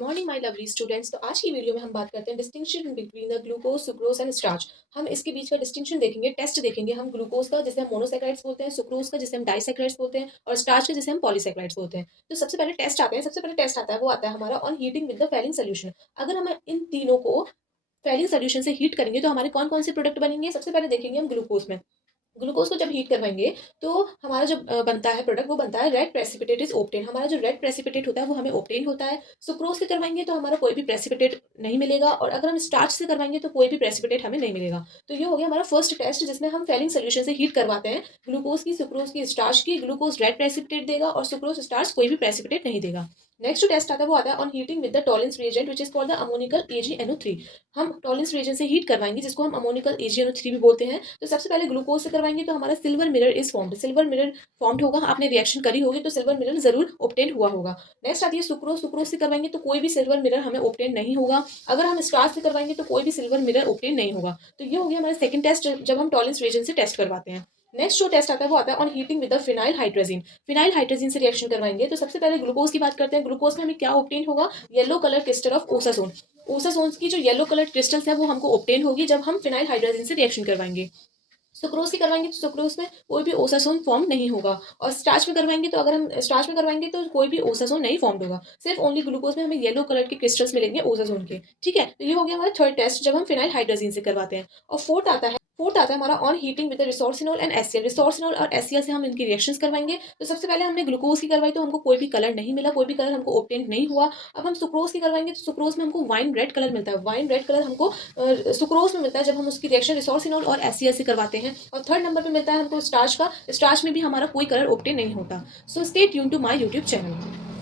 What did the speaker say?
Morning my lovely students. तो आज की वीडियो में हम बात करते हैं distinction between the glucose sucrose and starch. हम इसके बीच का डिस्टिंक्शन देखेंगे, टेस्ट देखेंगे हम ग्लूकोज का जिसे हम मोनोसैकेराइड्स बोलते हैं, सुक्रोज का जिसे हम डाइसैकेराइड्स बोलते हैं और स्टार्च का जिसे हम पॉलीसैकेराइड्स बोलते हैं। तो सबसे पहले टेस्ट आता है वो आता है हमारा on heating with the Fehling solution. अगर हम इन तीनों को फेलिंग सोल्यूशन से हीट करेंगे तो हमारे कौन कौन से प्रोडक्ट बनेंगे। सबसे पहले देखेंगे हम ग्लूकोज में। ग्लूकोज को जब हीट करवाएंगे तो हमारा जो बनता है प्रोडक्ट वो बनता है रेड प्रेसिपिटेट इज ओब्टेन। हमारा जो रेड प्रेसिपिटेट होता है वो हमें ओब्टेन होता है। सुक्रोज से करवाएंगे तो हमारा कोई भी प्रेसिपिटेट नहीं मिलेगा और अगर हम स्टार्च से करवाएंगे तो कोई भी प्रेसिपिटेट हमें नहीं मिलेगा। तो ये हो गया हमारा फर्स्ट टेस्ट जिसमें हम फेलिंग सोल्यूशन से हीट करवाते हैं ग्लूकोज की, सुक्रोज की, स्टार्च की। ग्लूकोज रेड प्रेसिपिटेट देगा और सुक्रोज स्टार्च कोई भी प्रेसिपिटेट नहीं देगा। नेक्स्ट जो टेस्ट आता है वो आता है on heating with the Tollens reagent which is called the ammoniacal AgNO3। हम टॉलेंस रिएजेंट से हीट करवाएंगे जिसको हम अमोनिकल AgNO3 भी बोलते हैं। तो सबसे पहले ग्लूकोज से करवाएंगे तो हमारा silver mirror is formed. Silver mirror formed होगा, आपने रिएक्शन करी होगी तो सिल्वर मिरर जरूर ऑब्टेन हुआ होगा। नेक्स्ट आती है सुक्रोज। सुक्रोज से करवाएंगे तो कोई भी सिल्वर मिरर हमें ऑब्टेन नहीं होगा। अगर हम स्टार्च से करवाएंगे तो कोई भी सिल्वर मिरर ऑब्टेन नहीं होगा। तो ये हो गया हमारा सेकंड टेस्ट जब हम टॉलेंस रिएजेंट से टेस्ट करवाते हैं। नेक्स्ट जो टेस्ट आता है वो आता है on heating with the phenyl hydrogen. Phenyl hydrogen से रिएक्शन करवाएंगे तो सबसे पहले ग्लूकोज की बात करते हैं। ग्लूकोज में हमें क्या ऑब्टेन होगा, येलो कलर क्रिस्टल ऑफ ओसासोन। ओसासोन्स की जो येलो कलर क्रिस्टल्स है वो हमको ऑब्टेन होगी जब हम फिनाइल हाइड्रोजन से रिएक्शन करवाएंगे। सुक्रोज की करवाएंगे तो सुक्रोज में कोई भी ओसासोन फॉर्म नहीं होगा और स्टार्च में करवाएंगे तो अगर हम स्टार्च में करवाएंगे तो कोई भी ओसासोन नहीं फॉर्म होगा। सिर्फ ओनली ग्लूकोज में हमें येलो कलर के क्रिस्टल्स मिलेंगे ओसासोन के। ठीक है, तो ये हो गया हमारा थर्ड टेस्ट जब हम फिनाइल हाइड्रोजन से करवाते हैं। और फोर्थ आता है हमारा on heating with resorcinol and SCL. Resorcinol और एससीएल से हम इनकी रिएक्शंस करवाएंगे। तो सबसे पहले हमने ग्लूकोज की करवाई तो हमको कोई भी कलर नहीं मिला, कोई भी कलर हमको ऑब्टेन नहीं हुआ। अब हम सुक्रोज की करवाएंगे तो सुक्रोज में हमको वाइन रेड कलर मिलता है। वाइन रेड कलर हमको सुक्रोज में मिलता है जब हम उसकी रिएक्शन रिसोर्सिनोल और एससीएल से करवाते हैं। और थर्ड नंबर पे मिलता है हमको स्टार्च का। स्टार्च में भी हमारा कोई कलर ऑब्टेन नहीं होता। So stay tune to my YouTube channel.